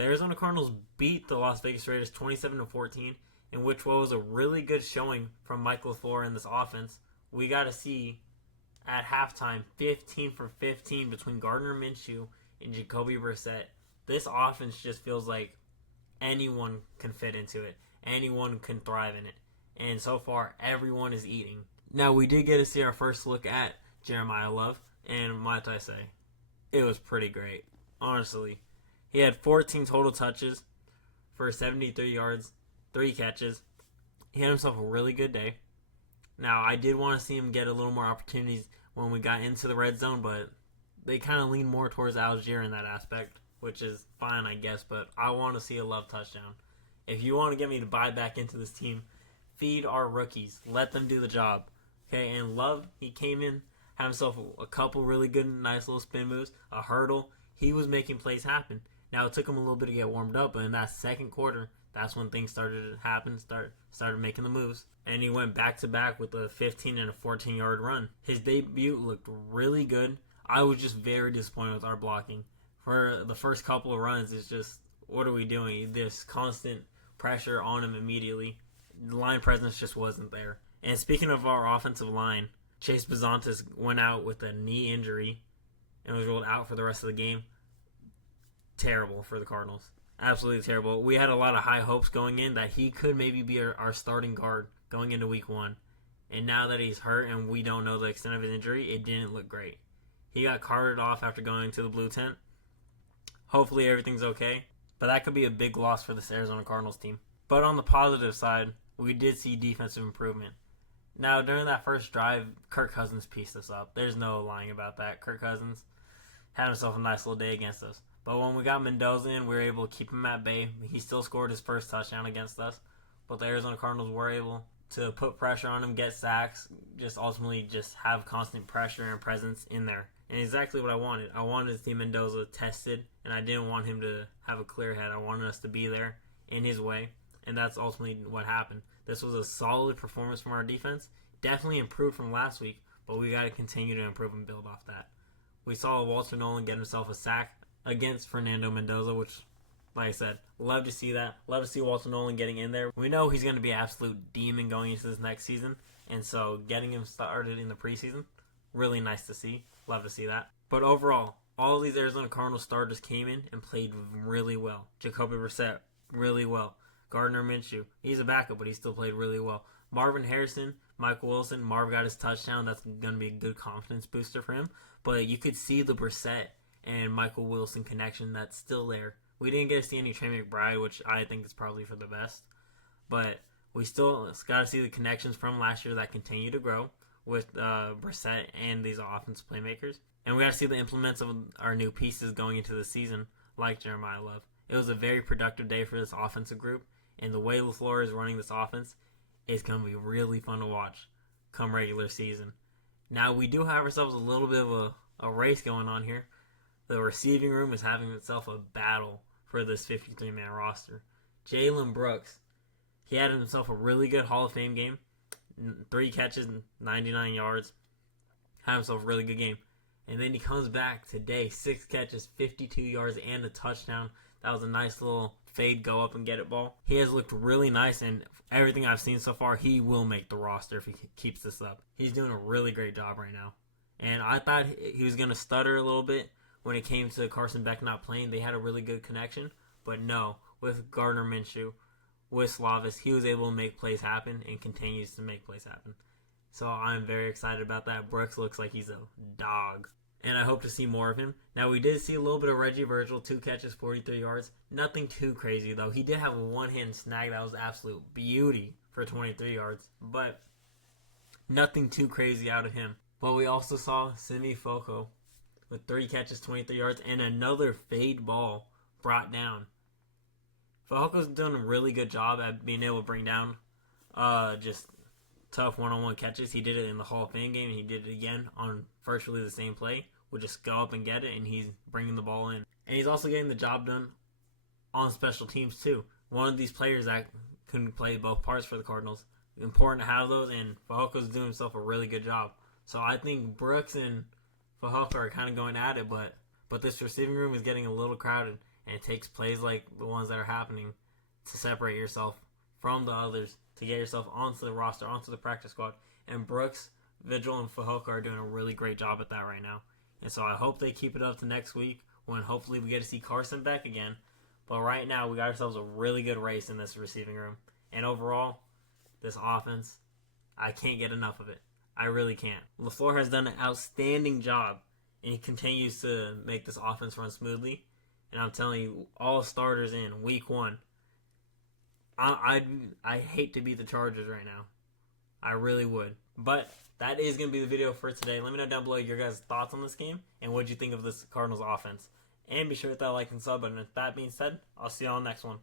The Arizona Cardinals beat the Las Vegas Raiders 27-14, in which was a really good showing from Mike LaFleur in this offense. We got to see at halftime 15 for 15 between Gardner Minshew and Jacoby Brissett. This offense just feels like anyone can fit into it. Anyone can thrive in it. And so far, everyone is eating. Now, we did get to see our first look at Jeremiyah Love, and what I say, it was pretty great. Honestly, he had 14 total touches for 73 yards, 3 catches. He had himself a really good day. Now, I did want to see him get a little more opportunities when we got into the red zone, but they kind of lean more towards Algier in that aspect, which is fine, I guess, but I want to see a Love touchdown. If you want to get me to buy back into this team, feed our rookies. Let them do the job. Okay, and Love, he came in, had himself a couple really good, nice little spin moves, a hurdle. He was making plays happen. Now, it took him a little bit to get warmed up, but in that second quarter, that's when things started to happen, started making the moves. And he went back-to-back with a 15 and a 14-yard run. His debut looked really good. I was just very disappointed with our blocking. For the first couple of runs, it's just, what are we doing? This constant pressure on him immediately. The line presence just wasn't there. And speaking of our offensive line, Chase Bezontis went out with a knee injury and was ruled out for the rest of the game. Terrible for the Cardinals. Absolutely terrible. We had a lot of high hopes going in that he could maybe be our starting guard going into week 1. And now that he's hurt and we don't know the extent of his injury, it didn't look great. He got carted off after going to the blue tent. Hopefully everything's okay. But that could be a big loss for this Arizona Cardinals team. But on the positive side, we did see defensive improvement. Now, during that first drive, Kirk Cousins pieced us up. There's no lying about that. Kirk Cousins had himself a nice little day against us. But when we got Mendoza in, we were able to keep him at bay. He still scored his first touchdown against us. But the Arizona Cardinals were able to put pressure on him, get sacks, just ultimately just have constant pressure and presence in there. And exactly what I wanted. I wanted to see Mendoza tested, and I didn't want him to have a clear head. I wanted us to be there in his way, and that's ultimately what happened. This was a solid performance from our defense. Definitely improved from last week, but we got to continue to improve and build off that. We saw Walter Nolan get himself a sack against Fernando Mendoza, which, like I said, love to see that. Love to see Walter Nolan getting in there. We know he's going to be an absolute demon going into this next season, and so getting him started in the preseason, really nice to see. Love to see that. But overall, all of these Arizona Cardinals starters came in and played really well. Jacoby Brissett, really well. Gardner Minshew, he's a backup, but he still played really well. Marvin Harrison, Michael Wilson, Marv got his touchdown. That's going to be a good confidence booster for him. But you could see the Brissett and Michael Wilson connection that's still there. We didn't get to see any Trey McBride, which I think is probably for the best. But we still got to see the connections from last year that continue to grow with Brissett and these offensive playmakers. And we got to see the implements of our new pieces going into the season, like Jeremiyah Love. It was a very productive day for this offensive group, and the way LaFleur is running this offense is going to be really fun to watch come regular season. Now, we do have ourselves a little bit of a race going on here. The receiving room is having itself a battle for this 53-man roster. Jalen Brooks, he had himself a really good Hall of Fame game. 3 catches, 99 yards. Had himself a really good game. And then he comes back today, 6 catches, 52 yards, and a touchdown. That was a nice little fade, go up and get it ball. He has looked really nice, and everything I've seen so far, he will make the roster if he keeps this up. He's doing a really great job right now. And I thought he was going to stutter a little bit when it came to Carson Beck not playing. They had a really good connection. But no, with Gardner Minshew, with Slavis, he was able to make plays happen and continues to make plays happen. So I'm very excited about that. Brooks looks like he's a dog. And I hope to see more of him. Now, we did see a little bit of Reggie Virgil, 2 catches, 43 yards. Nothing too crazy, though. He did have a one-hand snag that was absolute beauty for 23 yards. But nothing too crazy out of him. But we also saw Simi Foko with 3 catches, 23 yards, and another fade ball brought down. Foko's doing a really good job at being able to bring down just tough one-on-one catches. He did it in the Hall of Fame game, and he did it again on virtually the same play. We'll just go up and get it, and he's bringing the ball in. And he's also getting the job done on special teams, too. One of these players that can play both parts for the Cardinals. Important to have those, and Fajoko's doing himself a really good job. So I think Brooks and Fajoko are kind of going at it, but this receiving room is getting a little crowded. And it takes plays like the ones that are happening to separate yourself from the others, to get yourself onto the roster, onto the practice squad. And Brooks, Vigil, and Fehoko are doing a really great job at that right now. And so I hope they keep it up to next week when hopefully we get to see Carson back again. But right now, we got ourselves a really good race in this receiving room. And overall, this offense, I can't get enough of it. I really can't. LaFleur has done an outstanding job, and he continues to make this offense run smoothly. And I'm telling you, all starters in week 1. I hate to beat the Chargers right now. I really would. But that is going to be the video for today. Let me know down below your guys' thoughts on this game and what you think of this Cardinals offense. And be sure to hit that like and sub button. With that being said, I'll see you on the next one.